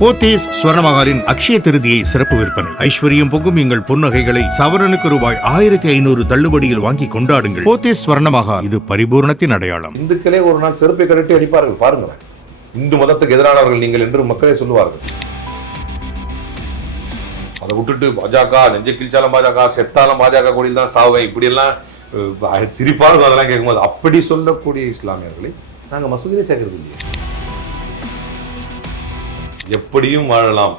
போத்தீஸ் ஸ்வர்ணமகாலின் அக்ஷய திருதியை சிறப்பு விற்பனை. ஐஸ்வர்யம் பொங்கும் எங்கள் புன்னகைகளை சவரனுக்கு ரூபாய் 1500 தள்ளுபடியில் வாங்கி கொண்டாடுங்கள். போத்தீஸ் ஸ்வர்ணமகா, இது பரிபூர்ணத்தின் அடையாளம். இந்துக்களே ஒரு நாள் செருப்பை கழட்டி அடிப்பார்கள் பாருங்களேன். இந்து மதத்துக்கு எதிரானவர்கள் நீங்கள் என்று மக்களே சொல்லுவார்கள். அதை விட்டுட்டு பாஜக நெஞ்ச கிழிச்சாலும் பாஜக, செத்தாலும் பாஜக கொடியில் தான் சாவேன், இப்படி எல்லாம் சிரிப்பாலும் அதெல்லாம் கேட்கும்போது அப்படி சொல்லக்கூடிய இஸ்லாமியர்களை நாங்கள் மசூதியிலே சேர்க்கிறது இல்லையா? எப்படியும் வாழலாம்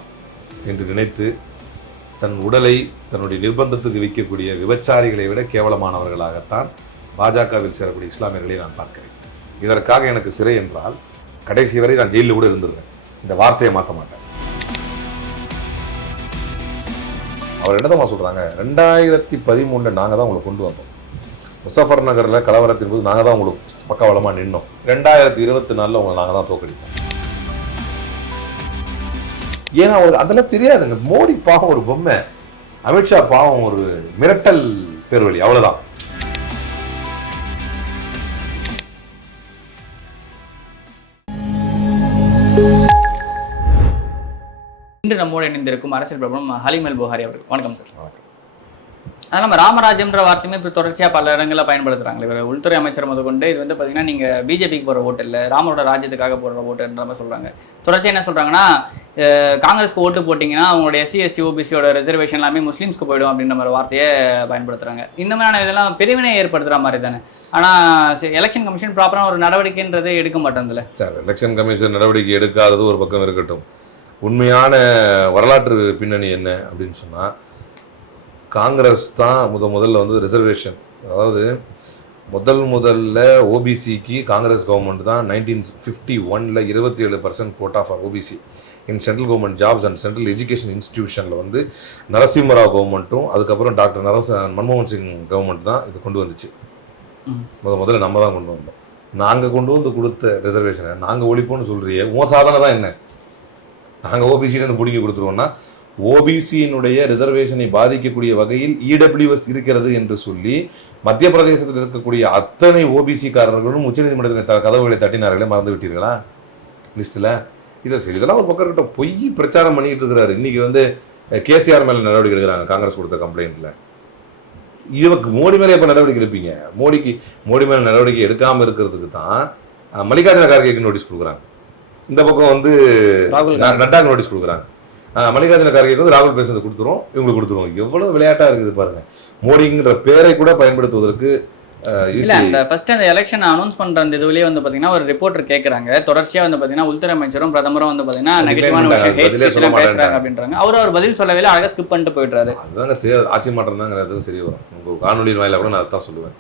என்று நினைத்து தன் உடலை தன்னுடைய நிர்பந்தத்துக்கு விற்கக்கூடிய விபச்சாரிகளை விட கேவலமானவர்களாகத்தான் பாஜகவில் சேரக்கூடிய இஸ்லாமியர்களை நான் பார்க்கிறேன். இதற்காக எனக்கு சிறை என்றால் கடைசி வரை நான் ஜெயிலில் கூட இருந்துருவேன். இந்த வார்த்தையை மாற்ற மாட்டேன். அவர் என்னதான் சொல்றாங்க, 2013 நாங்கள் தான் உங்களை கொண்டு வந்தோம். முசஃபர் நகரில் கலவரத்தின் போது நாங்கள் தான் உங்களுக்கு பக்கவலமாக நின்னோம். 2024 உங்களை நாங்கள் தான் தோக்கடிப்போம். ஏன்னா அவருக்கு அதெல்லாம் தெரியாதுங்க. மோடி பாவம் ஒரு பொம்மை, அமித்ஷா பாவம் ஒரு மிரட்டல் பேர்வழி, அவ்வளவுதான். இன்று நம்மோடு இணைந்திருக்கும் அரசியல் பிரபலம் ஹலீம் அல் புகாரி அவர்கள். வணக்கம் சார். அது நம்ம ராமராஜ்யம்ன்ற வார்த்தையுமே இப்போ தொடர்ச்சியாக பல இடங்களில் பயன்படுத்துகிறாங்க. இவர் உள்துறை அமைச்சர் முதற்கொண்டு இது வந்து பார்த்தீங்கன்னா நீங்கள் பிஜேபிக்கு போகிற ஓட்டு இல்லை, ராமரோட ராஜ்யத்துக்காக போடுற ஓட்டுன்ற மாதிரி சொல்கிறாங்க. தொடர்ச்சியாக என்ன சொல்கிறாங்கன்னா, காங்கிரஸ்க்கு ஓட்டு போட்டிங்கன்னா அவங்களோட எஸ்சி எஸ்டி ஓபிசியோட ரிசர்வேஷன் எல்லாமே முஸ்லீம்ஸ்க்கு போயிடும் அப்படின்ற மாதிரி வார்த்தையை பயன்படுத்துகிறாங்க. இந்த மாதிரியான இதெல்லாம் பிரிவினை ஏற்படுத்துகிற மாதிரி தானே. ஆனால் எலெக்ஷன் கமிஷன் ப்ராப்பரான ஒரு நடவடிக்கைன்றது எடுக்க மாட்டேங்குதுல்ல சார். எலெக்ஷன் கமிஷன் நடவடிக்கை எடுக்காதது ஒரு பக்கம் இருக்கட்டும், உண்மையான வரலாற்று பின்னணி என்ன அப்படின்னு சொன்னால், காங்கிரஸ் தான் முதல்ல வந்து ரிசர்வேஷன், அதாவது முதல்ல ஓபிசிக்கு காங்கிரஸ் கவர்மெண்ட் தான் 1951 27% quota for OBC in central government jobs and central education இன்ஸ்டிடியூஷனில் வந்து நரசிம்மராவ் கவர்மெண்ட்டும் அதுக்கப்புறம் டாக்டர் மன்மோகன் சிங் கவர்மெண்ட் தான் இது கொண்டு வந்துச்சு. முதல்ல நம்ம தான் கொண்டு வந்தோம். நாங்கள் கொண்டு வந்து கொடுத்த ரிசர்வேஷனை நாங்கள் ஒழிப்போம்னு சொல்கிறியே, உன் சாதனை தான் என்ன? நாங்கள் ஓபிசியிலேருந்து பிடிங்கி கொடுத்துருவோம்னா ஓபிசியினுடைய ரிசர்வேஷனை பாதிக்கக்கூடிய வகையில் இடபிள்யூஎஸ் இருக்கிறது என்று சொல்லி மத்திய பிரதேசத்தில் இருக்கக்கூடிய அத்தனை ஓபிசிக்காரர்களும் உச்சநீதிமன்றத்தின் கதவுகளை தட்டினார்களே, மறந்து விட்டீர்களா லிஸ்ட்டில்? இதை சரி, இதெல்லாம் ஒரு பக்கம் கிட்ட பொய் பிரச்சாரம் பண்ணிட்டு இருக்கிறாரு. இன்னைக்கு வந்து கேசிஆர் மேலே நடவடிக்கை எடுக்கிறாங்க காங்கிரஸ் கொடுத்த கம்ப்ளைண்ட்டில். இதுக்கு மோடி மேலே எப்போ நடவடிக்கை எடுப்பீங்க? மோடி மேலே நடவடிக்கை எடுக்காமல் இருக்கிறதுக்கு தான் மல்லிகார்ஜுன கார்கேக்கு நோட்டீஸ் கொடுக்குறாங்க. இந்த பக்கம் வந்து நட்டாக்கு நோட்டீஸ் கொடுக்குறாங்க. மல்லிகார்ஜுன கார்கேக்கு வந்து ராகுல் பேசுறதை கொடுத்துரும், இவங்களுக்கு கொடுத்துருவோம். எவ்வளோ விளையாட்டாக இருக்குது பாருங்க. மோடிங்கிற பேரை கூட பயன்படுத்துவதற்கு இல்லை. அந்த ஃபர்ஸ்ட் அந்த எலெக்ஷன் அனௌன்ஸ் பண்ணுற அந்த இதுலேயே வந்து பார்த்தீங்கன்னா ஒரு ரிப்போர்ட்டர் கேட்குறாங்க, தொடர்ச்சியாக வந்து பார்த்தீங்கன்னா உள்துறை அமைச்சரும் பிரதமரும் வந்து பார்த்தீங்கன்னா நெகட்டிவான விஷயம் பேசுகிறாங்க அப்படின்றாங்க. அவர் பதில் சொல்லவே அழகாக ஸ்கிப் பண்ணிட்டு போயிடுறாரு. அதுதாங்க ஆட்சி மாற்றம் தாங்கிறதுக்கு சரி வரும். உங்கள் காணொலியின் வாயிலாக கூட நான் அதான் சொல்லுவேன்.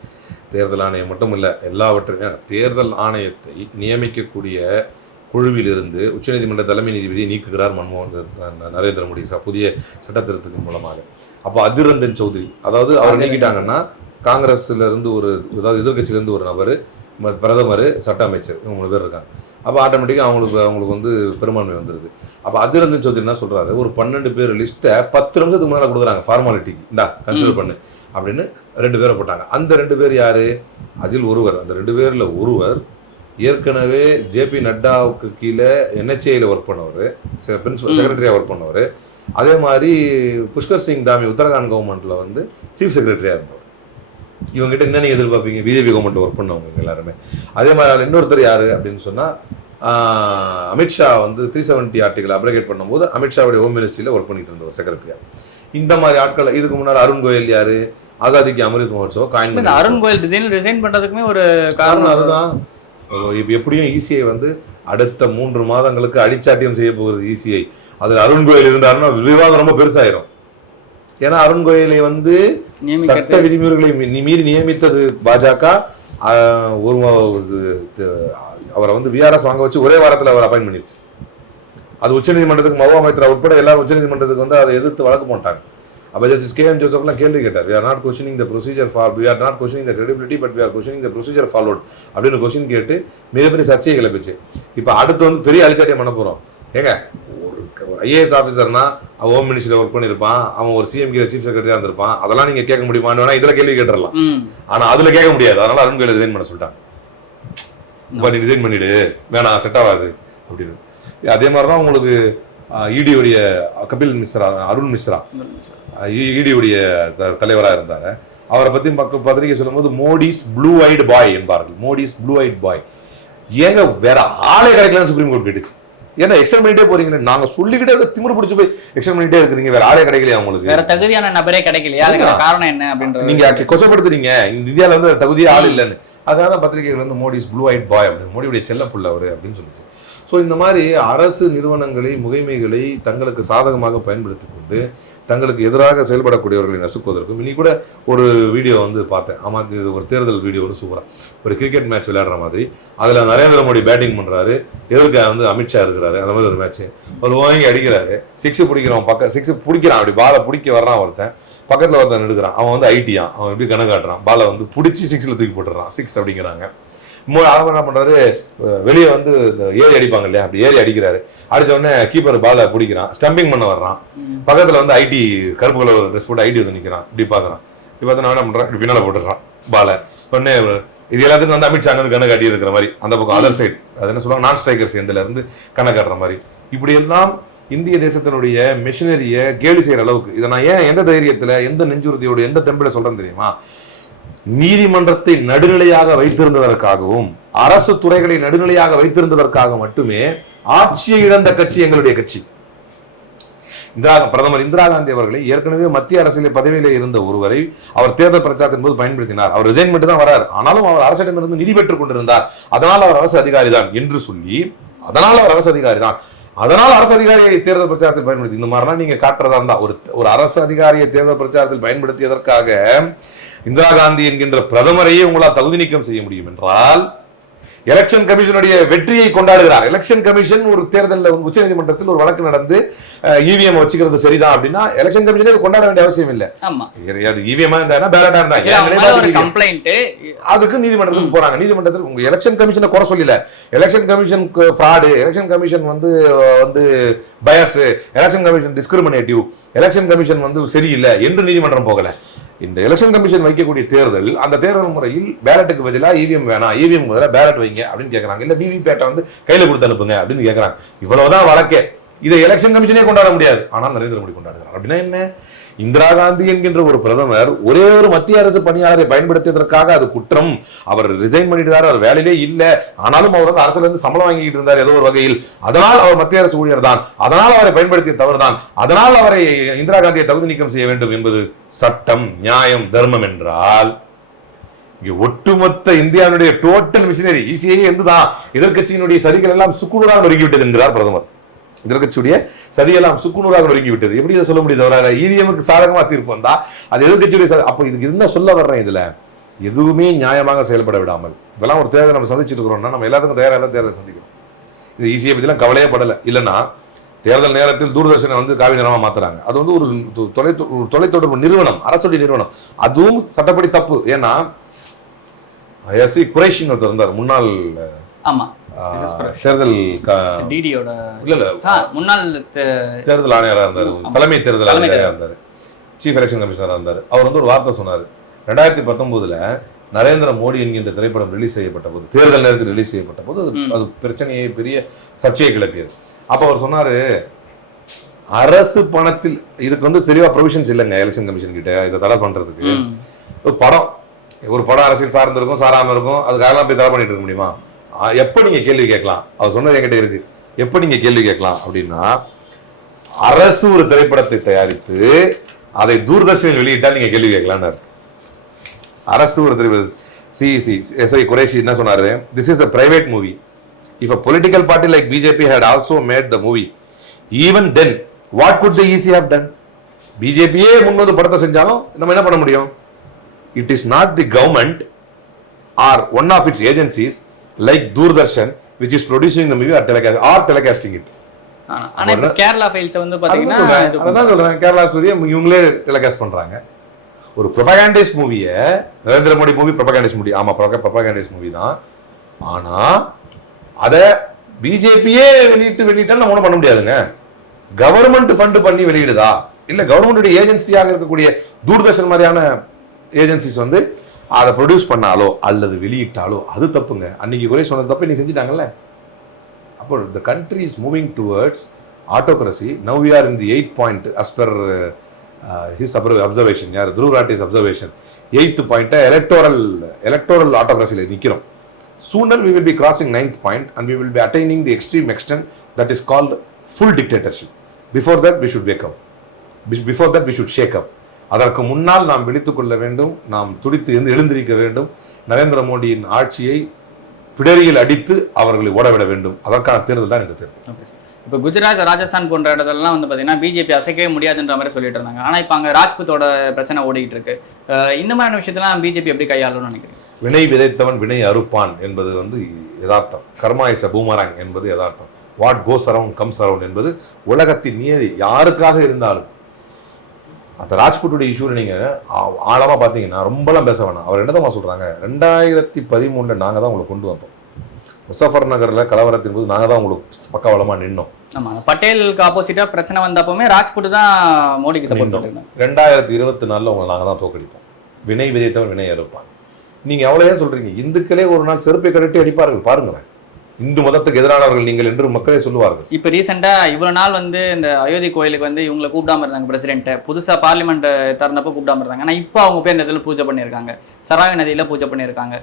தேர்தல் ஆணையம் மட்டும் இல்லை, எல்லாவற்றையும் தேர்தல் ஆணையத்தை நியமிக்கக்கூடிய குழுவிலிருந்து உச்சநீதிமன்ற தலைமை நீதிபதியை நீக்குகிறார் நரேந்திர மோடி புதிய சட்ட திருத்தத்தின் மூலமாக. அப்போ அதிர் ரஞ்சன் சௌத்ரி, அதாவது அவர் நீக்கிட்டாங்கன்னா காங்கிரஸ்ல இருந்து அதாவது எதிர்கட்சியிலேருந்து ஒரு நபர், பிரதமர், சட்ட அமைச்சர், இவங்க 3 பேர் இருக்காங்க. அப்போ ஆட்டோமேட்டிக்காக அவங்களுக்கு வந்து பெரும்பான்மை வந்துடுது. அப்போ அதிர் ரஞ்சன் சௌத்ரி என்ன சொல்றாரு, ஒரு 12 பேர் லிஸ்ட்டை 10 நிமிஷத்துக்கு முன்னால் கொடுக்குறாங்க ஃபார்மாலிட்டிக்கு, இந்தா கன்சிடர் பண்ணு அப்படின்னு 2 பேரை போட்டாங்க. அந்த 2 பேர் யாரு? அதில் ஒருவர், அந்த 2 பேரில் ஒருவர் ஏற்கனவே ஜேபி நட்டாவுக்கு கீழே என்ஹெச்ஏயில் ஒர்க் பண்ணவர், பிரின்சிபல் செக்ரட்டரியாக ஒர்க் பண்ணவர். அதே மாதிரி புஷ்கர் சிங் தாமி உத்தரகாண்ட் கவர்மெண்ட்டில் வந்து சீஃப் செக்ரட்டரியாக இருந்தவர். இவங்ககிட்ட என்ன நீங்கள் எதிர்பார்ப்பீங்க? பிஜேபி கவர்மெண்ட் ஒர்க் பண்ணவங்க எல்லாருமே. அதே மாதிரி இன்னொருத்தர் யார் அப்படின்னு சொன்னால், அமித்ஷா வந்து 370 ஆர்டிகல் அப்ரிகேட் பண்ணும்போது அமித்ஷாவுடைய ஹோம் மினிஸ்ட்ரியில் ஒர்க் பண்ணிட்டு இருந்தவர் செக்ரட்டரியாக. இந்த மாதிரி ஆட்கள். இதுக்கு முன்னாடி அருண் கோயல் யார்? ஆசாதிக்கு அமிர்த் மஹோத்சவ் காயின் பண்ணி அருண் கோயல் ரிசைன் பண்ணுறதுக்குமே ஒரு காரணம் அதுதான். இப்போ எப்படியும் இசிஐ வந்து அடுத்த 3 மாதங்களுக்கு அடிச்சாட்டியம் செய்ய போகிறது இசிஐ. அதில் அருண் கோயல் இருந்தாருன்னா விவாதம் ரொம்ப பெருசாயிரும். ஏன்னா அருண் கோயலை வந்து சட்ட விதிமுறைகளை மீறி நியமித்தது பாஜக. அவரை வந்து விஆர்எஸ் வாங்க வச்சு ஒரே வாரத்தில் அவர் அப்பாயின்ட் பண்ணிருச்சு. அது உச்சநீதிமன்றத்துக்கு மஹுவா மைத்ரா உட்பட எல்லாரும் உச்சநீதிமன்றத்துக்கு வந்து அதை எதிர்த்து வழக்கு போட்டாங்க. அப்போ ஜஸ்டிஸ் KM ஜோசப்லாம் கேள்வி கேட்டார். we are not questioning the procedure the credibility but we are questioning the procedure followed அப்படின்னு கொஸ்டின் கேட்டு மிகப்பெரிய சர்ச்சையை கிளப்பிச்சு. இப்போ அடுத்து வந்து பெரிய அழிச்சாட்டியம் பண்ண போகிறோம். ஏங்க, ஒரு ஐஏஎஸ் ஆஃபீஸர்னா அவன் ஹோம் மினிஸ்டரில் ஒர்க் பண்ணியிருப்பான், அவன் ஒரு சிஎம் கீழே சீஃப் செக்ரட்டரியாக இருந்திருப்பான். அதெல்லாம் நீங்கள் கேட்க முடியுமான்னு வேணா இதில் கேள்வி கேட்டுடலாம். ஆனால் அதில் கேட்க முடியாது. அதனால அருண் கோயல் ரிசைன் பண்ண சொல்லிட்டாங்க. இப்போ நீ ரிசைன் பண்ணிவிடு, வேணாம், செட் ஆகாது அப்படின்னு. அதே மாதிரி தான் உங்களுக்கு இடியுடைய கபில் மிஸ்ரா, அருண் மிஸ்ரா இடியுடைய தலைவராக இருந்தார். அவரை பற்றி பத்திரிகை சொல்லும்போது மோடிஸ் ப்ளூ ஐடு பாய் என்பார்கள். மோடிஸ் ப்ளூ ஐட் பாய். ஏங்க வேற ஆளே கிடைக்கலன்னு சுப்ரீம் கோர்ட் கேட்டுச்சு. ஏன்னா எக்ஸ்டெண்ட் பண்ணிட்டே போறீங்க, நாங்க சொல்லிக்கிட்டே திமிரு பிடிச்சி போய் எக்ஸ்டெண்ட் பண்ணிட்டே இருக்கிறீங்க, வேற ஆளே கிடைக்கலையா உங்களுக்கு, வேற தகுதியான நபரே கிடைக்கலையா, அதுக்கு காரணம் என்ன அப்படின்றது நீங்க கொச்சப்படுத்துறீங்க. இந்தியாவில் வந்து தகுதியே ஆள் இல்லைன்னு. அதுக்காக தான் பத்திரிகைகள் வந்து மோடிஸ் ப்ளூ ஐட் பாய் அப்படின்னு, மோடியுடைய செல்ல புள்ள அவரு அப்படின்னு சொல்லிச்சு. ஸோ இந்த மாதிரி அரசு நிறுவனங்களை முகைமைகளை தங்களுக்கு சாதகமாக பயன்படுத்தி கொண்டு தங்களுக்கு எதிராக செயல்படக்கூடியவர்களை நசுக்குவதற்கும். இன்னைக்கு கூட ஒரு வீடியோ வந்து பார்த்தேன். ஆமாம், இது ஒரு தேர்தல் வீடியோ வந்து சூப்பராக ஒரு கிரிக்கெட் மேட்ச் விளையாடுற மாதிரி. அதில் நரேந்திர மோடி பேட்டிங் பண்ணுறாரு, எதிர்க்க வந்து அமித்ஷா இருக்கிறாரு. அந்த மாதிரி ஒரு மேட்ச்சு ஒரு வாங்கி அடிக்கிறாரு, சிக்ஸ் பிடிக்கிறவன் பக்கம் சிக்ஸ் பிடிக்கிறான், அப்படி பாலை பிடிக்க வர்றான் ஒருத்தன், பக்கத்தில் ஒருத்தன் எடுக்கிறான், அவன் வந்து ஐடியான், அவன் எப்படி கணக்கு காட்டுறான், பாலை வந்து பிடிச்சி சிக்ஸில் தூக்கி போட்டுறான், சிக்ஸ் அப்படிங்கிறாங்க. அவன் என்ன பண்றாரு, வெளியே வந்து இந்த ஏறி அடிப்பாங்க இல்லையா, அப்படி ஏறி அடிக்கிறாரு. அடிச்ச உடனே கீப்பர் பாலை பிடிக்கிறான், ஸ்டம்பிங் பண்ண வர்றான், பக்கத்துல வந்து ஐடி கருப்பு கலர் ட்ரெஸ் போட்டு ஐடி வந்து நிற்கிறான், இப்படி பாக்குறான். இப்படி பார்த்து நான் என்ன பண்றேன், இப்படி பின்னால போட்டுறான் பாலை. உடனே இது எல்லாத்துக்கும் வந்து அமித்ஷா வந்து கண்ணை காட்டி இருக்கிற மாதிரி, அந்த பக்கம் அதர் சைட் அது என்ன சொல்லுவாங்க, நான் ஸ்ட்ரைக்கர்ஸ் எண்ட்ல இருந்து கண்ணை காட்டுற மாதிரி. இப்படி எல்லாம் இந்திய தேசத்தினுடைய மிஷினரியை கேலி செய்யற அளவுக்கு. இதை நான் ஏன் எந்த தைரியத்துல எந்த நெஞ்சுறுதியோடு எந்த தெம்பில சொல்றேன்னு தெரியுமா? நீதிமன்றத்தை நடுநிலையாக வைத்திருந்ததற்காகவும் அரசு துறைகளை நடுநிலையாக வைத்திருந்ததற்காக மட்டுமே ஆட்சியை இழந்த கட்சி எங்களுடைய கட்சி. பிரதமர் இந்திரா காந்தி அவர்களை ஏற்கனவே மத்திய அரசியல் பதவியில இருந்த ஒருவரை அவர் தேர்தல் பிரச்சாரத்தின் போது பயன்படுத்தினார். அவர் ரிசைன் மட்டும் தான் வரார், ஆனாலும் அவர் அரசிடமிருந்து நிதி பெற்றுக் கொண்டிருந்தார். அதனால் அவர் அரசு அதிகாரி தான் என்று சொல்லி, அதனால் அவர் அரசு அதிகாரி தான், அதனால் அரசு அதிகாரியை தேர்தல் பிரச்சாரத்தில் பயன்படுத்தி, இந்த மாதிரிலாம் நீங்க காட்டுறதா இருந்தா ஒரு அரசு அதிகாரியை தேர்தல் பிரச்சாரத்தில் பயன்படுத்தியதற்காக இந்திரா காந்தி என்கின்ற பிரதமரையே உங்களால் தகுதி நீக்கம் செய்ய முடியும் என்றால், எலெக்ஷன் கமிஷனுடைய வெற்றியை கொண்டாடுகிறார். எலெக்ஷன் கமிஷன் ஒரு தேர்தலில் உச்ச நீதிமன்றத்தில் ஒரு வழக்கு நடந்து இவிஎம் வச்சுக்கிறது சரிதான் அப்படின்னா எலெக்ஷன் கமிஷனே கொண்டாட வேண்டிய அவசியம் இல்லை. இவிஎம் பேலட்டா இருந்தா அதுக்கு நீதிமன்றத்துக்கு போறாங்க. நீதிமன்றத்தில் உங்க எலெக்ஷன் கமிஷனை குறை சொல்லல, election commission fraud, election commission வந்து bias, election commission discriminative, election commission வந்து சரியில்லை என்று நீதிமன்றம் போகல. இந்த எலெக்ஷன் கமிஷன் வைக்கக்கூடிய தேர்தல், அந்த தேர்தல் முறையில் பேலட்டுக்கு பதிலாக இவிஎம் வேணாம், இவிஎம் பதிலாக பேலட் வைங்க அப்படின்னு கேட்கறாங்க. இல்ல விவிபேட்டை வந்து கையில கொடுத்து அனுப்புங்க அப்படின்னு கேட்கறாங்க. இவ்வளவுதான் வழக்கே. இதை எலெக்ஷன் கமிஷனே கொண்டாட முடியாது, ஆனால் நரேந்திர மோடி கொண்டாடுகிறார். அப்படின்னா என்ன? இந்திரா காந்தி என்கின்ற ஒரு பிரதமர் ஒரே ஒரு மத்திய அரசு பணியாளரை பயன்படுத்தியதற்காக அது குற்றம். அவர் ரிசைன் பண்ணிட்டார், அவர் வேலையிலே இல்லை, ஆனாலும் அவர் வந்து அரசுல இருந்து சம்பளம் வாங்கிட்டு இருந்தார் ஏதோ ஒரு வகையில், அதனால் அவர் மத்திய அரசு ஊழியர் தான், அதனால் அவரை பயன்படுத்திய தவறு தான், அதனால் அவரை இந்திரா காந்தியை தகுதி நீக்கம் செய்ய வேண்டும் என்பது சட்டம், நியாயம், தர்மம் என்றால், இங்க ஒட்டுமொத்த இந்தியாவுடைய டோட்டல் மிஷினரி ஈஸியே இருந்துதான் எதிர்கட்சியினுடைய சதிகள் எல்லாம் சுக்குநூறாக நொறுங்கிவிட்டது என்கிறார் பிரதமர். எதிர்கட்சியுடைய சதியெல்லாம் சுக்குநூறாக நொறுங்கிவிட்டது. எப்படி இதை சொல்ல முடியுது? அவரால் இவிஎம்க்கு சாதகமா தீர்ப்பு வந்தா அது எதிர்கட்சியுடைய அப்போ இதுக்கு என்ன சொல்ல வர்றேன், இதுல எதுவுமே நியாயமாக செயல்பட விடாமல் இப்பெல்லாம் ஒரு தேர்தல் நம்ம சந்திச்சுட்டு இருக்கிறோம்னா நம்ம எல்லாத்துக்கும் தயாராக தான் தேர்தல் சந்திக்கிறோம். இது ஈஸியை பற்றிலாம் கவலையே படலை. இல்லைன்னா தேர்தல் நேரத்தில் தூர்தர்ஷனை வந்து காவி நிறமா மாத்துறாங்க. அது வந்து ஒரு தொலைத்தொடர்பு நிறுவனம், அரசுடைய நிறுவனம், அதுவும் சட்டப்படி தப்பு. ஏன்னா குறைஷின்னு ஒருத்தர் இருந்தார், முன்னாள் தேர்தல் முன்னாள் தேர்தல் ஆணையராக இருந்தார், தலைமை தேர்தல் ஆணையராக இருந்தார், சீஃப் எலெக்ஷன் கமிஷனராக இருந்தார். அவர் வந்து ஒரு வார்த்தை சொன்னார். 2019 நரேந்திர மோடி என்கின்ற திரைப்படம் ரிலீஸ் செய்யப்பட்ட போது, தேர்தல் நேரத்தில் ரிலீஸ் செய்யப்பட்ட போது அது பிரச்சனையை, பெரிய சர்ச்சையை கிளப்பியது. அப்ப அவர் சொன்னாரு, அரசு பணத்தில் இதுக்கு வந்து தெளிவா ப்ரொவிஷன்ஸ் இல்லைங்க எலெக்ஷன் கமிஷன் கிட்ட இதை தடை பண்றதுக்கு. ஒரு படம் அரசியல் சார்ந்து இருக்கும், சாராம இருக்கும், அதுக்காக போய் தடை பண்ணிட்டு இருக்க முடியுமா? எப்ப நீங்க கேள்வி கேட்கலாம்? அவர் சொன்னது என்கிட்ட இருக்கு. எப்ப நீங்க கேள்வி கேட்கலாம் அப்படின்னா, அரசு ஒரு திரைப்படத்தை தயாரித்து அதை தூர்தர்ஷனில் வெளியிட்டால் நீங்க கேள்வி கேட்கலாம். அரசு ஒரு திரைப்படம் குரேஷி என்ன சொன்னாரு? This is a private movie. If a political party like BJP had also made the movie, even then what could the EC have done? BJP முன் வந்து படத்தை செஞ்சாலும் நம்ம என்ன பண்ண முடியும்? It is not the government or one of its agencies like Doordarshan which is producing the movie or telecasting it. ஆனா இப்ப கேரளா ஃபைல்ஸ் வந்து பாத்தீங்கன்னா அதான் சொல்றேன், கேரளா ஸ்டோரியை இவங்களே டெலிகாஸ்ட் பண்றாங்க. ஒரு ப்ரொபகேண்டிஸ்ட் மூவியை, நரேந்திர மோடி மூவி ப்ரொபகேண்டிஸ்ட் மூவி, ஆமா ப்ரொபகேண்டிஸ்ட் மூவி தான், ஆனா அதை பிஜேபியே வெளியிட்டாலும் நம்ம ஒன்றும் பண்ண முடியாதுங்க. கவர்மெண்ட் ஃபண்ட் பண்ணி வெளியிடுதா, இல்ல கவர்மெண்ட் ஏஜென்சியாக இருக்கக்கூடிய தூர்தர்ஷன் மாதிரியான ஏஜென்சிஸ் வந்து அதை ப்ரொடியூஸ் பண்ணாலோ அல்லது வெளியிட்டாலோ அது தப்புங்க. அன்னைக்கு குறை சொன்னது தப்பு இன்னைக்கு செஞ்சுட்டாங்கல்ல. அப்போ the country is moving towards autocracy. Now we are in the 8th point as per his observation. யார் Dhruv Ratti's observation. 8th point electoral autocracy நிக்கிறோம். Sooner we will be crossing 9th point and we will be attaining the extreme extent that is called full dictatorship. Before that we should wake up. Before that we should shake up. அதற்கு முன்னால் நாம் விழித்துக் கொள்ள வேண்டும், நாம் துடித்து எழுந்திருக்க வேண்டும். நரேந்திர மோடியின் ஆட்சியை பிடரியில் அடித்து அவர்களை ஓடவிட வேண்டும். அதற்கான தேர்தல் தான் இந்த தேர்தல். Okay sir. இப்போ குஜராத், ராஜஸ்தான் போன்ற இடத்துலலாம் வந்து பார்த்தீங்கன்னா பிஜேபி அசைக்கவே முடியாதுன்ற மாதிரி சொல்லிட்டு இருந்தாங்க. ஆனால் இப்போ அங்கே ராஜ்புத்தோட பிரச்சனை ஓடிக்கிட்டு இருக்கு. இந்த மாதிரியான விஷயத்தெல்லாம் பிஜேபி எப்படி கையாளணும்னு நினைக்கிறேன்? வினை விதைத்தவன் வினை அறுப்பான் என்பது வந்து யதார்த்தம். கர்மா இஸ் அ பூமராங் என்பது யதார்த்தம். What goes around comes around என்பது உலகத்தின் நியதி. யாருக்காக இருந்தாலும் அந்த ராஜ்புட்டுடைய இஷ்யூவில் நீங்கள் ஆழமாக பார்த்தீங்கன்னா ரொம்பலாம் பேச வேணாம். அவர் என்னதான் சொல்கிறாங்க, 2013 நாங்கள் தான் உங்களை கொண்டு வந்தோம். முசஃபர் நகரில் கலவரத்தின் போது நாங்கள் தான் உங்களுக்கு பக்கவளமாக நின்னோம். ஆமாம், பட்டேலுக்கு ஆப்போசிட்டாக பிரச்சனை வந்தப்போமே ராஜ்புட் தான் மோடிக்கு சப்போர்ட் பண்ணிருந்தோம். 2024 உங்களை நாங்கள் தான் தோக்கடிப்போம். வினை விதைத்தவன் வினை அறுப்பான். நீங்கள் எவ்வளோ சொல்கிறீங்க? இந்துக்களே ஒரு நாள் செருப்பை கட்டி அடிப்பார்கள் பாருங்களேன். இந்து மதத்துக்கு எதிரானவர்கள் நீங்கள் என்று மக்களே சொல்லுவார்கள். இப்போ ரீசெண்டாக இவ்வளோ நாள் வந்து இந்த அயோத்தி கோயிலுக்கு வந்து இவங்களை கூப்பிடாம இருந்தாங்க, பிரசிடென்ட்டை புதுசாக பார்லிமெண்ட் திறந்தப்போ கூப்பிடாம இருந்தாங்க. ஆனால் இப்போ அவங்க போய் இந்த இதில் பூஜை பண்ணியிருக்காங்க, சராவி நதியில் பூஜை பண்ணியிருக்காங்க.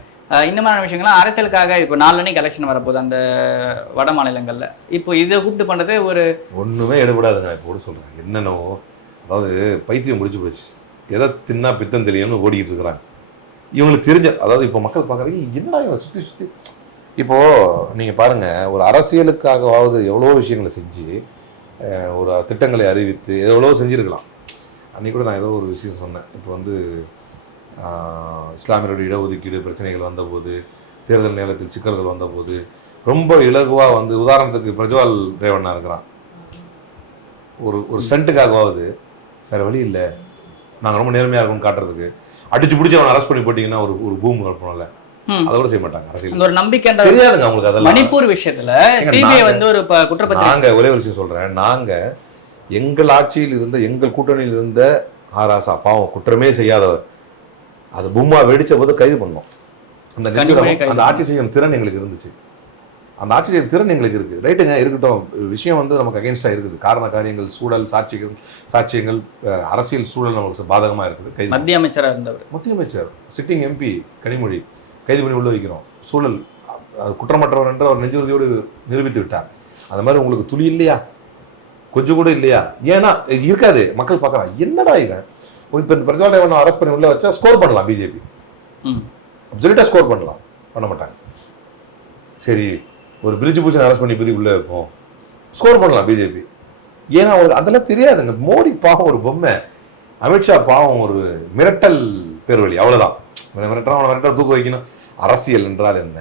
இந்த மாதிரியான விஷயங்கள்லாம் அரசியலுக்காக இப்போ 4 அன்னைக்கு எலெக்ஷன் வரப்போகுது அந்த வட மாநிலங்களில். இப்போ இதை கூப்பிட்டு பண்ணுறது ஒரு ஒன்றுமே எடுபடாதுங்க. இப்போ கூட சொல்கிறேன் என்னென்னோ, அதாவது பைத்தியம் முடிச்சு போச்சு. எதை தின்னா பித்தம் தெரியும்னு ஓடிக்கிட்டு இருக்கிறாங்க. இவங்களுக்கு தெரிஞ்ச, அதாவது இப்போ மக்கள் பார்க்குறீங்க என்னடா இவங்க சுற்றி இப்போது நீங்கள் பாருங்கள், ஒரு அரசியலுக்காகவாவது எவ்வளோ விஷயங்களை செஞ்சு ஒரு திட்டங்களை அறிவித்து எவ்வளோ செஞ்சுருக்கலாம். அன்றைக்கி கூட நான் ஏதோ ஒரு விஷயம் சொன்னேன். இப்போ வந்து இஸ்லாமியருடைய இடஒதுக்கீடு பிரச்சனைகள் வந்தபோது, தேர்தல் நேரத்தில் சிக்கல்கள் வந்தபோது ரொம்ப இலகுவாக வந்து, உதாரணத்துக்கு பிரஜ்வால் ரேவண்ணா இருக்கிறான், ஒரு ஸ்டண்ட்டுக்காகவாவது வேறு வழி இல்லை, நாங்கள் ரொம்ப நேர்மையாக இருக்கணும்னு காட்டுறதுக்கு அடிச்சு பிடிச்சி அவனை அரெஸ்ட் பண்ணி போட்டிங்கன்னா ஒரு பூம் வரப்போம்ல, அதை கூட செய்ய மாட்டாங்க. அரசியல் ஒரு நம்பிக்கை தெரியாதுங்க அவங்களுக்கு. அதெல்லாம் மணிப்பூர் விஷயத்துல சிபிஐ வந்து ஒரு குற்றப்பத்திரிகை. நாங்கள் ஒரே ஒரு விஷயம் சொல்கிறேன், நாங்கள் எங்கள் ஆட்சியில் இருந்த, எங்கள் கூட்டணியில் இருந்த ஆராசா பாவம் குற்றமே செய்யாதவர், அது பூமா வெடிச்ச போது கைது பண்ணோம். அந்த ஆட்சி செய்யும் திறன் எங்களுக்கு இருந்துச்சு. அந்த ஆட்சி செய்யும் திறன் எங்களுக்கு இருக்குது. ரைட்டுங்க, இருக்கட்டும். விஷயம் வந்து நமக்கு அகேன்ஸ்டாக இருக்குது. காரண காரியங்கள், சூழல், சாட்சியங்கள், அரசியல் சூழல் நமக்கு பாதகமாக இருக்குது. கைது மத்திய அமைச்சராக இருந்தவர், மத்திய அமைச்சர், சிட்டிங் எம்பி கனிமொழி கைது பண்ணி உள்ள வைக்கிறோம். சூழல் குற்றமற்றவர் என்று அவர் நெஞ்சுறுதியோடு நிரூபித்து விட்டார். அந்த மாதிரி உங்களுக்கு துளி இல்லையா? கொஞ்சம் கூட இல்லையா? ஏன்னா இருக்காது. மக்கள் பார்க்குறாங்க என்னடா இவன். இப்போ இந்த பிரஜ்வால் ரேவண்ணா அரெஸ்ட் பண்ணி உள்ள வச்சா ஸ்கோர் பண்ணலாம் பிஜேபி சொல்லிட்டா, ஸ்கோர் பண்ண மாட்டாங்க. சரி, ஒரு பிரிட்ஜ் பூஷன் அரெஸ்ட் பண்ணி இப்போதைக்கு உள்ளே வைப்போம், ஸ்கோர் பண்ணலாம் பிஜேபி. ஏன்னா அவங்களுக்கு அதெல்லாம் தெரியாதுங்க. மோடி பாவம் ஒரு பொம்மை, அமித்ஷா பாவம் ஒரு மிரட்டல் பேர்வழி, அவ்வளோதான். மிரட்டல் தூக்க வைக்கணும். அரசியல் என்றால் என்ன,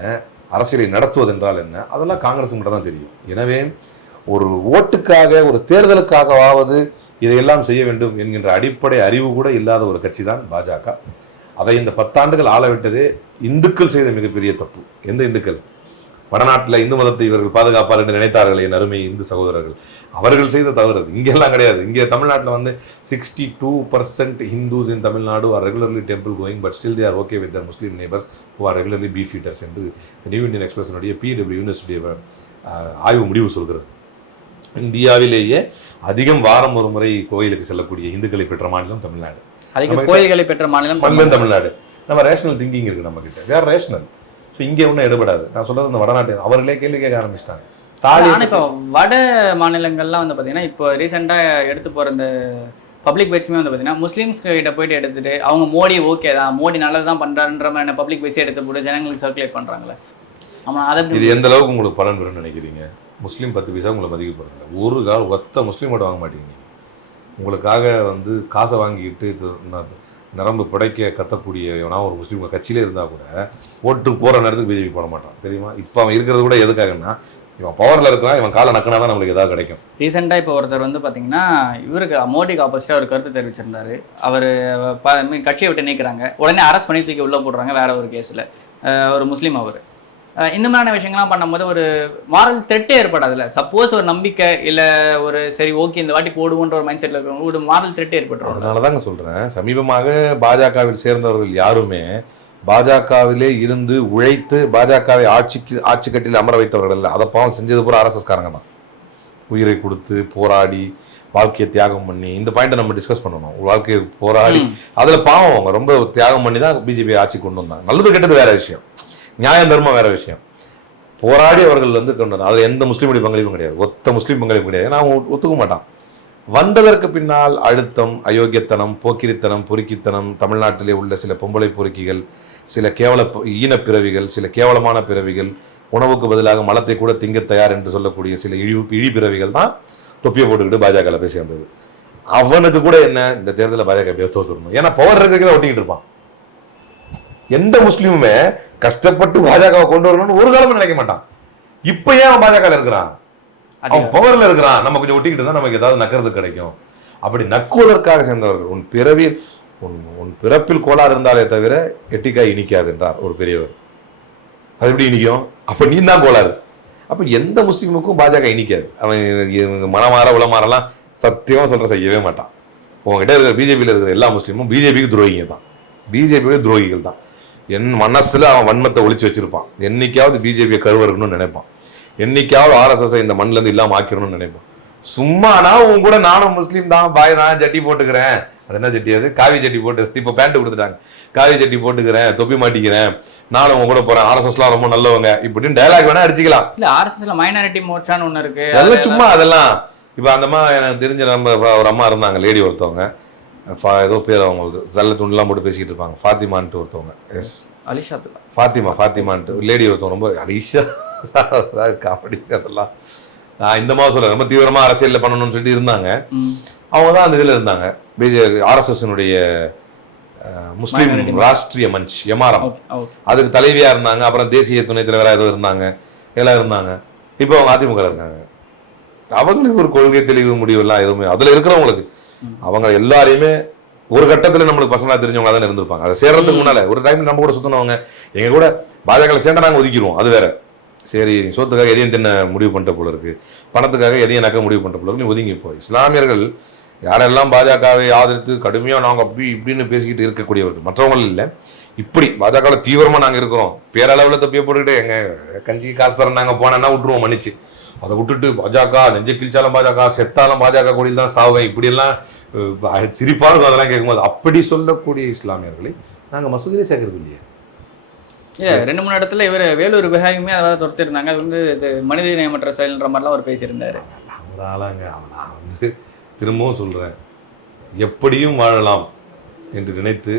அரசியலை நடத்துவது என்றால் என்ன, அதெல்லாம் காங்கிரஸ் மட்டும் தான் தெரியும். எனவே ஒரு ஓட்டுக்காக, ஒரு தேர்தலுக்காகவாவது இதையெல்லாம் செய்ய வேண்டும் என்கின்ற அடிப்படை அறிவு கூட இல்லாத ஒரு கட்சி தான் பாஜக. அதை இந்த 10 ஆண்டுகள் ஆளவிட்டதே இந்துக்கள் செய்த மிகப்பெரிய தப்பு. எந்த இந்துக்கள்? வடநாட்டில் இந்து மதத்தை இவர்கள் பாதுகாப்பார் என்று நினைத்தார்கள் என் அருமை இந்து சகோதரர்கள். அவர்கள் செய்த தவறு. இங்கெல்லாம் கிடையாது. இங்கே தமிழ்நாட்டில் வந்து 62% Hindus in Tamil Nadu are regularly temple going, but still they are okay with their Muslim neighbours who are regularly beef eaters என்று நியூ இந்தியன் எக்ஸ்பிரஸனுடைய PW யூனிவர்சிட்டிய ஆய்வு முடிவு சொல்கிறது. இந்தியாவிலேயே அதிகம் வாரம் ஒரு முறை கோயிலுக்கு செல்லக்கூடிய இந்துக்களை பெற்ற மாநிலம் தமிழ்நாடு. கோயில்களை பெற்ற மாநிலம் தமிழ்நாடு. நம்ம ரேஷனல் திங்கிங் இருக்கு நம்ம கிட்ட, வேற ரேஷனல். ஸோ இங்கே ஒன்றும் எடுபடாது. நான் சொல்றது இந்த வடநாட்டு அவர்களே கேள்வி கேட்க ஆரம்பிச்சிட்டாங்க. இப்போ வட மாநிலங்கள்லாம் வந்து பார்த்தீங்கன்னா இப்போ ரீசெண்டாக எடுத்து போகிற இந்த பப்ளிக் பைட்ஸுமே வந்து பார்த்தீங்கன்னா முஸ்லீம்ஸ் கிட்ட போயிட்டு எடுத்துட்டு அவங்க மோடி ஓகே தான், மோடி நல்லது தான் பண்ணுறான்ற மாதிரி பப்ளிக் பைட்ஸே எடுத்து போட்டு ஜனங்களுக்கு சர்க்குலேட் பண்ணுறாங்களே. ஆமாம், அதை இது எந்த அளவுக்கு உங்களுக்கு பலன் பெறும்னு நினைக்கிறீங்க? முஸ்லீம் 10 பைசா உங்களை மதிக்கப்படுறீங்க. ஒரு கால் ஒத்த முஸ்லீம் மட்டும் வாங்க மாட்டீங்க. உங்களுக்காக வந்து காசை வாங்கிக்கிட்டு நரம்பு புடைக்க கத்தக்கூடிய ஒரு முஸ்லீம் கட்சியிலே இருந்தால் கூட ஓட்டு போகிற நேரத்துக்கு பிஜேபி போட மாட்டான், தெரியுமா? இப்போ அவன் இருக்கிறது கூட எதுக்காகன்னா, இவன் பவரில் இருக்கலாம், இவன் காலை நக்கினா தான் நம்மளுக்கு ஏதாவது கிடைக்கும். ரீசெண்டாக இப்போ ஒருத்தர் வந்து பார்த்தீங்கன்னா இவருக்கு மோடிக்கு ஆப்போசிட்டாக ஒரு கருத்து தெரிவிச்சிருந்தாரு. அவர் கட்சியை விட்டு நீக்கிறாங்க, உடனே அரெஸ்ட் பண்ணி தூக்கி உள்ளே போடுறாங்க வேற ஒரு கேஸில். ஒரு முஸ்லீம் அவர். இந்த மாதிரியான விஷயங்கள்லாம் பண்ணும்போது ஒரு மாரல் த்ரெட்டே ஏற்படாதுல்ல. சப்போஸ் ஒரு நம்பிக்கை இல்லை ஒரு சரி ஓகே இந்த வாட்டி போடுவோன்ற ஒரு மைண்ட் செட்டில் இருக்கிறவங்க ஒரு மாரல் த்ரெட்டே ஏற்பட்டுரும். அதனால தாங்க சொல்கிறேன், சமீபமாக பாஜகவில் சேர்ந்தவர்கள் யாருமே பாஜகவிலே இருந்து உழைத்து பாஜகவை ஆட்சி கட்டில் அமர வைத்தவர்கள் இல்லை. அதை பாவம் செஞ்சது பூரா RSS காரங்க தான். உயிரை கொடுத்து போராடி வாழ்க்கையை தியாகம் பண்ணி இந்த பாயிண்ட்டை நம்ம டிஸ்கஸ் பண்ணணும். வாழ்க்கையை போராடி அதில் பாவம் அவங்க ரொம்ப தியாகம் பண்ணி தான் பிஜேபி ஆட்சி கொண்டு வந்தாங்க. நல்லது கெட்டது வேற விஷயம், நியாயம் தர்மம் வேற விஷயம். போராடி அவர்கள் வந்து கொண்டு வந்தாங்க. அதில் எந்த முஸ்லீமுடைய பங்களிப்பும் கிடையாது, ஒத்த முஸ்லீம் பங்களிப்பு கிடையாது. நான் ஒத்துக்க மாட்டான். வந்ததற்கு பின்னால் அழுத்தம், அயோக்கியத்தனம், போக்கிரித்தனம், பொறுக்கித்தனம், தமிழ்நாட்டிலே உள்ள சில பொம்பளை பொறுக்கிகள், சில கேவல ஈனப்பிறவிகள், சில கேவலமான பிறவிகள், உணவுக்கு பதிலாக மலத்தை கூட திங்க தயார் என்று சொல்லக்கூடிய சில இழி பிறவிகள் தான் தொப்பியை போட்டுக்கிட்டு பாஜக போய் சேர்ந்தது. அவனுக்கு கூட என்ன இந்த தேர்தலில் பாஜக எப்படியோ தோத்துடணும், ஏன்னா பவர் இருக்கிறத ஒட்டிக்கிட்டு இருப்பான். எந்த முஸ்லீமுமே கஷ்டப்பட்டு பாஜகவை கொண்டு வரணும்னு ஒரு காலமும் நினைக்க மாட்டான். இப்ப ஏன் அவன் பாஜக இருக்கிறான்? அவன் பவர்ல இருக்கிறான். நம்ம கொஞ்சம் ஒட்டிக்கிட்டு தான் நமக்கு ஏதாவது நக்கிறது கிடைக்கும். அப்படி நக்குவதற்காக சேர்ந்தவர்கள். உன் பிறப்பில் கோளாறு இருந்தாலே தவிர எட்டிக்காய் இனிக்காது என்றார் ஒரு பெரியவர். அது எப்படி இனிக்கும்? அப்ப நீ தான் கோளாறு. அப்ப எந்த முஸ்லீமுக்கும் பாஜக இனிக்காது. அவன் மனமாற உளமாறலாம் சத்தியமா சொல்ற செய்யவே மாட்டான். உங்ககிட்ட இருக்கிற பிஜேபியில் இருக்கிற எல்லா முஸ்லீமும் பிஜேபிக்கு துரோகிங்க தான், பிஜேபியோட துரோகிகள் தான். என் மனசுல அவன் வன்மத்தை ஒழிச்சு வச்சிருப்பான். என்னைக்காவது பிஜேபியை கருவறுக்கணும்னு நினைப்பான், என்னைக்காவது ஆர்எஸ்எஸ் இந்த மண்ணில இருந்து இல்லாம ஆக்கிடணும்னு நினைப்பான். சும்மானா உன் கூட நானும் முஸ்லீம் தான் பாய், நான் ஜட்டி போட்டுக்கிறேன். அது என்ன ஜட்டி? அது காவி ஜட்டி போட்டு, இப்ப பேண்ட் கொடுத்துட்டாங்க, காவி ஜட்டி போட்டுக்கிறேன், தொப்பி மாட்டிக்கிறேன், நானும் உங்க கூட போறேன், ஆர்எஸ்எஸ்லாம் ரொம்ப நல்லவங்க இப்படின்னு டயலாக் வேணா அடிச்சுக்கலாம். இல்ல ஆர்எஸ்எஸ்ல மைனாரிட்டி மோர்ச்சான்னு ஒண்ணு இருக்கு, அதெல்லாம் சும்மா. அதெல்லாம் இப்ப அந்த மாதிரி எனக்கு தெரிஞ்ச நம்ம ஒரு அம்மா இருந்தாங்க, லேடி ஒருத்தவங்க, ஏதோ பேர் அவங்களுக்கு நல்ல துண்டுலாம் போட்டு பேசிக்கிட்டு இருப்பாங்க, ஃபாத்திமான்ட்டு ஒருத்தவங்க. எஸ், அலிஷா ஃபாத்திமான்ட்டு லேடி ஒருத்தவங்க, ரொம்ப அலிஷா காமெடி. அதெல்லாம் இந்த மாதிரி சொல்ல ரொம்ப தீவிரமா அரசியல் பண்ணணும்னு சொல்லிட்டு இருந்தாங்க. அவங்க தான் அந்த இதுல இருந்தாங்க, ஆர்எஸ்எஸ்னுடைய முஸ்லீம் ராஷ்டிரிய மஞ்ச், எம்ஆர்எம், அதுக்கு தலைவியா இருந்தாங்க. அப்புறம் தேசிய துணைத் தலைவராக ஏதோ இருந்தாங்க, எல்லாம் இருந்தாங்க. இப்போ அவங்க அதிமுக இருக்காங்க. அவங்களுக்கு ஒரு கொள்கை தெளிவு முடிவுலாம் எதுவுமே அதுல இருக்கிறவங்களுக்கு, அவங்க எல்லாரையுமே ஒரு கட்டத்துல நம்மளுக்கு பர்சனலா தெரிஞ்சவங்க தான் இருந்திருப்பாங்க. அதை சேர்றதுக்கு முன்னால ஒரு டைம் நம்ம கூட சுத்தினவங்க எங்க கூட பாஜக சேர்ந்தா நாங்க ஒதுக்கிடுவோம், அது வேற. சரி, சொத்துக்காக எதையும் தின்ன முடிவு பண்ணிட்ட போல இருக்கு, பணத்துக்காக எதையும் நக்க முடிவு பண்ணிட்ட போல இருக்கு, நீ ஒதுங்கி போய். இஸ்லாமியர்கள் யாரெல்லாம் பாஜகவை ஆதரித்து கடுமையா நாங்க அப்படி இப்படின்னு பேசிக்கிட்டு இருக்கக்கூடியவர்கள், மற்றவங்க இல்லை. இப்படி பாஜக தீவிரமா நாங்க இருக்கிறோம், பேரளவுல தப்பிய போட்டுக்கிட்டு எங்க கஞ்சிக்கு காசு தர நாங்க போனா விட்டுருவோம், மன்னிச்சு. அதை விட்டுட்டு பாஜக நெஞ்ச கிழிச்சாலும் பாஜக, செத்தாலும் பாஜக கொடியில் தான் சாவேன், இப்படி எல்லாம் சிரிப்பாலும் அதெல்லாம் கேட்கும்போது அப்படி சொல்லக்கூடிய இஸ்லாமியர்களை நாங்க மசூதியிலே சேர்க்கறது இல்லையே. 2-3 இடத்துல இவர் வேலூர் விவகாரமே அதாவது துரத்திருந்தாங்க. அது வந்து இது மனித நேயமற்ற செயல்ன்ற மாதிரிலாம் அவர் பேசியிருந்தாரு. ஒரு ஆளாங்க நான் வந்து திரும்பவும் சொல்றேன், எப்படியும் வாழலாம் என்று நினைத்து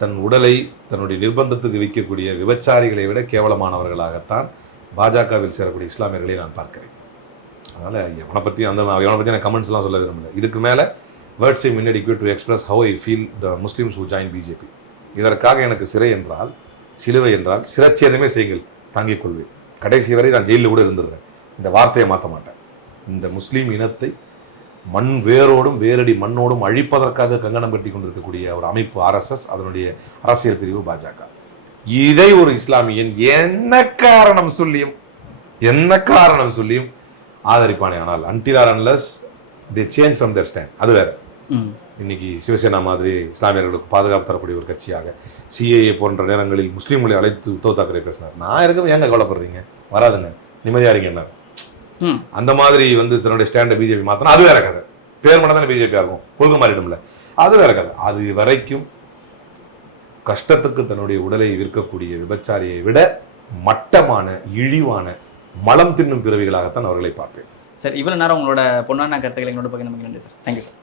தன் உடலை தன்னுடைய நிர்பந்தத்துக்கு விற்கக்கூடிய விபச்சாரிகளை விட கேவலமானவர்களாகத்தான் பாஜகவில் சேரக்கூடிய இஸ்லாமியர்களை நான் பார்க்கிறேன். அதனால அவனை பற்றி நான் கமெண்ட்ஸ்லாம் சொல்ல விரும்பல. இதுக்கு மேலே வேர்ட்ஸை inadequate to express how I feel the Muslims who join BJP. இதற்காக எனக்கு சிறை என்றால், சிலுவை என்றால் சிரச்சேதமே செய்யுங்கள், தாங்கிக் கொள்வேன். கடைசி வரை நான் ஜெயிலில் கூட இருந்துடுறேன். இந்த வார்த்தையை மாற்ற மாட்டேன். இந்த முஸ்லீம் இனத்தை மண் வேரோடும் வேரடி மண்ணோடும் அழிப்பதற்காக கங்கணம் கட்டி கொண்டிருக்கக்கூடிய ஒரு அமைப்பு ஆர்எஸ்எஸ், அதனுடைய அரசியல் பிரிவு பாஜக. இதை ஒரு இஸ்லாமியன் என்ன காரணம் சொல்லியும் ஆதரிப்பானே. ஆனால் until or unless they change from their stand, அது வேற. இன்னைக்கு சிவசேனா மாதிரி இஸ்லாமியர்களுக்கு பாதுகாப்பு தரக்கூடிய ஒரு கட்சியாக சிஏஏ போன்ற நேரங்களில் முஸ்லீம்களை அழைத்து உத்தவ் தாக்கரே பேசினார். நான் இருக்கிறது ஏங்க கவலைப்படுறீங்க, வராதுங்க, நிம்மதியா இருங்க என்ன. அந்த மாதிரி வந்து தன்னுடைய ஸ்டாண்டை பிஜேபி மாத்தினா அது வேற கதை. பேர் மட்டும் தானே பிஜேபியா இருக்கும், கொள்கை மாறிடும்ல, அது வேற கதை. அது வரைக்கும் கஷ்டத்துக்கு தன்னுடைய உடலை விற்கக்கூடிய விபச்சாரியை விட மட்டமான இழிவான மலம் தின்னும் பிறவிகளாகத்தான் அவர்களை பார்ப்பேன். சார், இவ்வளவு நேரம் உங்களோட பொன்னான கருத்துக்களை எங்களோட பகிர்ந்து நன்றி சார். Thank you sir.